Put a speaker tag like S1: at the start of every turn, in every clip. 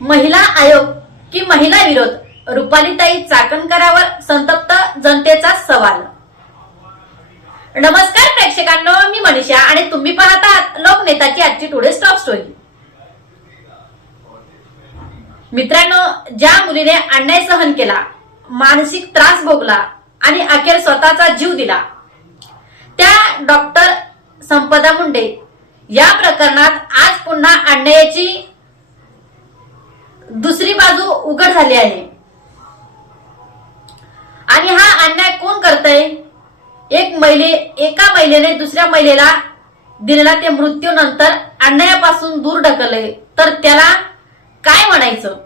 S1: महिला आयोग की महिला विरोध? रुपालीताई चाकणकरावर संतप्त जनतेचा सवाल. नमस्कार प्रेक्षकांनो मी मनीषा आणि तुम्ही पाहतात लोकनेताची आजची टुडे स्टॉप स्टोरी. मित्रांनो ज्या मुलीने अन्याय सहन केला मानसिक त्रास भोगला आणि अखेर स्वतःचा जीव दिला त्या डॉक्टर संपदा मुंडे या प्रकरणात आज पुन्हा अन्यायाची दुसरी बाजू उघड झाली आहे. आणि हा अन्याय कोण करतय? एक महिले एका महिलेने दुसऱ्या महिलेला दिलेला ते मृत्यूनंतर अन्यायापासून दूर ढकलले. तर त्याला काय म्हणायचं?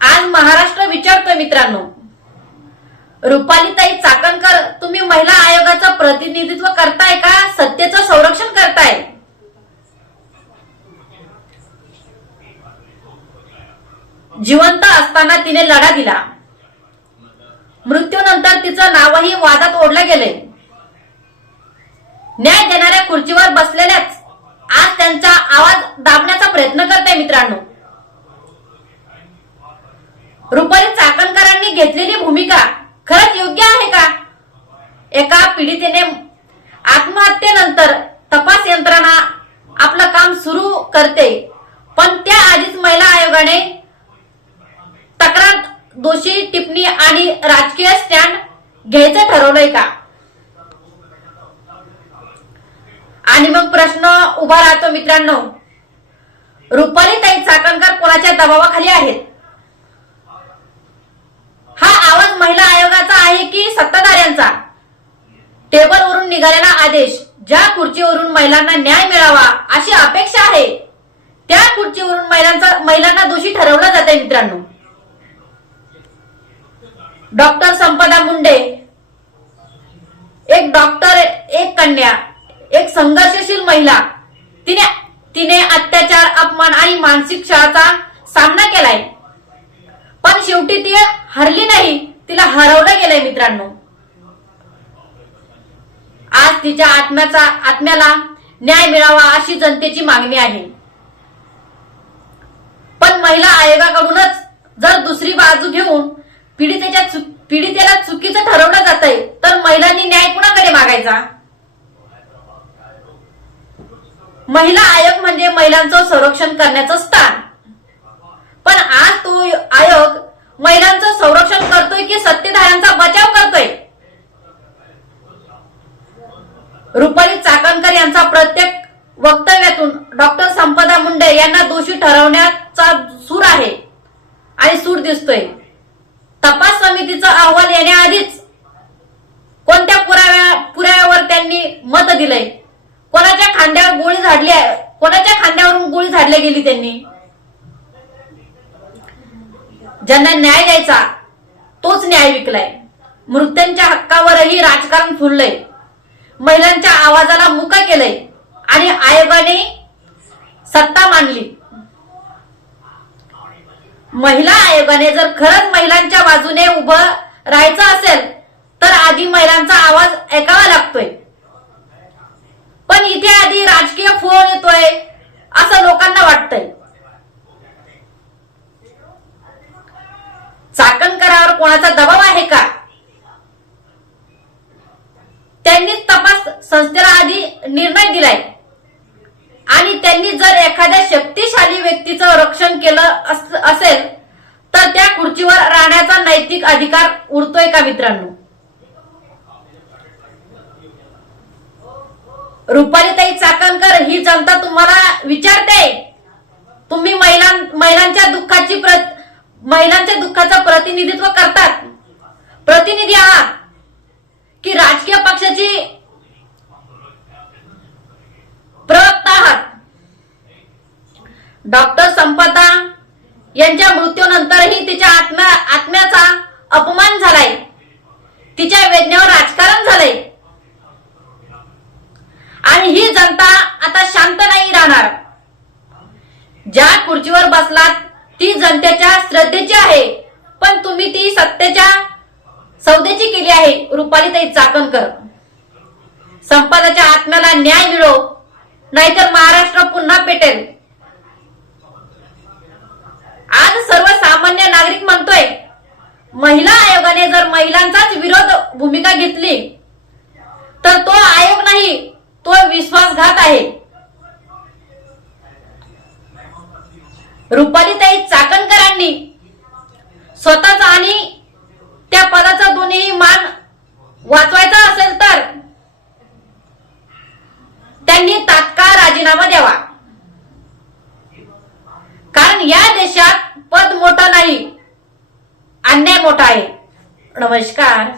S1: आज महाराष्ट्र विचारतोय मित्रांनो रुपालीताई चाकणकर तुम्ही महिला आयोगाचं प्रतिनिधित्व करताय का? सत्तेचं संरक्षण करताय? जिवंत असताना तिने लढा दिला. मृत्यूनंतर तिचं नावही वादात ओढलं गेले न्याय देणाऱ्या खुर्चीवर बसलेल्याच आज त्यांचा आवाज दाबण्याचा प्रयत्न करते मित्रांनो. रुपाली चाकणकरांनी घेतलेली भूमिका खरंच योग्य आहे का? एका पीडितेने आत्महत्येनंतर तपास यंत्रणा आपलं काम सुरू करते पण त्या आधीच महिला आयोगाने तक्रार दोषी टिप्पणी आणि राजकीय स्टँड घ्यायचं ठरवलंय का? आणि मग प्रश्न उभा राहतो मित्रांनो. रुपालीताई चाकणकर कोणाच्या दबावाखाली आहेत? हा आवाज महिला आयोगाचा आहे की सत्ताधाऱ्यांचा? टेबलवरून निघालेला आदेश ज्या खुर्चीवरून महिलांना न्याय मिळावा अशी अपेक्षा आहे. त्या खुर्चीवरून महिलांचा महिलांना दोषी ठरवलं जात मित्रांनो. डॉक्टर संपदा मुंडे एक डॉक्टर एक कन्या एक संघर्षशील महिला तिने तिने अत्याचार अपमान आणि मानसिक छळाचा सामना केलाय. पण शेवटी ती हरली नाही तिला हरवलं गेलंय मित्रांनो. आज तिच्या आत्म्याचा आत्म्याला न्याय मिळावा अशी जनतेची मागणी आहे. पण महिला आयोगाकडूनच जर दुसरी बाजू घेऊन पीडितेच्या पीडितेला चुकीचं ठरवलं जात आहे तर महिलांनी न्याय कुणाकडे मागायचा? महिला आयोग म्हणजे महिलांचं संरक्षण करण्याचं स्थान. पण आज तो आयोग महिलांचं संरक्षण करतोय की सत्तेधाऱ्यांचा बचाव करतोय? रुपाली चाकणकर यांचा प्रत्येक वक्तव्यातून डॉक्टर संपदा मुंडे यांना दोषी ठरवण्याचा सूर आहे आणि सूर दिसतोय. तपास समितीचा अहवाल येण्याआधीच कोणत्या पुराव्या पुराव्यावर त्यांनी मत दिलंय? कोणाच्या खांद्यावर गोळी झाडली आहे? कोणाच्या खांद्यावरून गोळी झाडली गेली त्यांनी? ज्यांना न्याय द्यायचा तोच न्याय विकलाय. मृत्यूंच्या हक्कावरही राजकारण फुललंय. महिलांच्या आवाजाला मुका केलंय. आणि आयोगाने सत्ता मांडली. महिला आयोगाने जर खरंच महिलांच्या बाजूने उभं राहायचं असेल तर आधी महिलांचा आवाज ऐकावा लागतोय. पण इथे आधी राजकीय फोन येतोय असं लोकांना वाटतंय. चाकणकरावर कोणाचा दबाव आहे का? त्यांनीच तपास संस्थेला आधी निर्णय दिलाय. आणि त्यांनी जर एखाद्या शक्तिशाली व्यक्तीचं रक्षण केलं असेल तर त्या खुर्चीवर राहण्याचा नैतिक अधिकार उरतोय का मित्रांनो? रुपालीताई चाकणकर ही जनता तुम्हाला विचारते. तुम्ही महिलां महिलांच्या दुःखाची प्र- महिलांच्या दुःखाचं प्रतिनिधित्व करतात. प्रतिनिधी आहात की राजकीय पक्षाची प्रवक्ता आहात डॉक्टर संपदा यांच्या मृत्यूनंतरही तिच्या आत्म्या आत्म्याचा अपमान झालाय. तिच्या वेदनेवर राजकारण झालंय. आणि ही जनता आता शांत नाही राहणार. ज्या खुर्चीवर बसलात ती जनतेच्या श्रद्धेची आहे. पण तुम्ही ती सत्तेच्या सौदेची केली आहे. रुपालीताई चाकणकर. संपादाच्या आत्म्याला न्याय मिळो. नाहीतर महाराष्ट्र पुन्हा पेटेल. आज सर्वसामान्य नागरिक म्हणतोय महिला आयोगाने जर महिलांचाच विरोध भूमिका घेतली तर तो आयोग नाही तो विश्वासघात आहे. रुपालीताई चाकणकरांनी स्वतःचा आणि त्या पदाचा दोन्ही मान वाचवायचा असेल तर त्यांनी तात्काळ राजीनामा द्यावा. कारण या देशात पद मोठं नाही अन्याय मोठा आहे. नमस्कार.